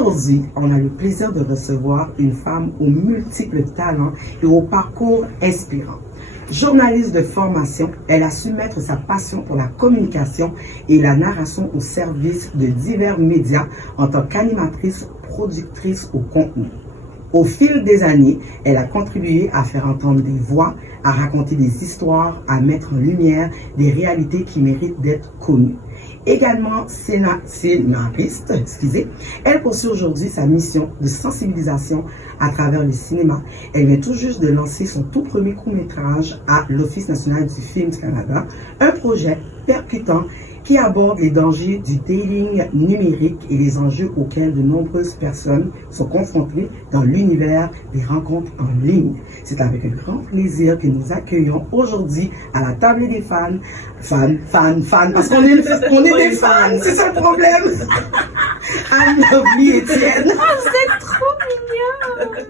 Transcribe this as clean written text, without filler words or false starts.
Aujourd'hui, on a le plaisir de recevoir une femme aux multiples talents et au parcours inspirant. Journaliste de formation, elle a su mettre sa passion pour la communication et la narration au service de divers médias en tant qu'animatrice, productrice au contenu. Au fil des années, elle a contribué à faire entendre des voix, à raconter des histoires, à mettre en lumière des réalités qui méritent d'être connues. Également scénariste, elle poursuit aujourd'hui sa mission de sensibilisation à travers le cinéma. Elle vient tout juste de lancer son tout premier court-métrage à l'Office national du film du Canada, un projet percutant qui aborde les dangers du dating numérique et les enjeux auxquels de nombreuses personnes sont confrontées dans l'univers des rencontres en ligne. C'est avec un grand plaisir que nous accueillons aujourd'hui à la table des fans, parce qu'on est des fans, c'est ça le problème. Anne Lovely Étienne. Oh, vous êtes trop mignonne.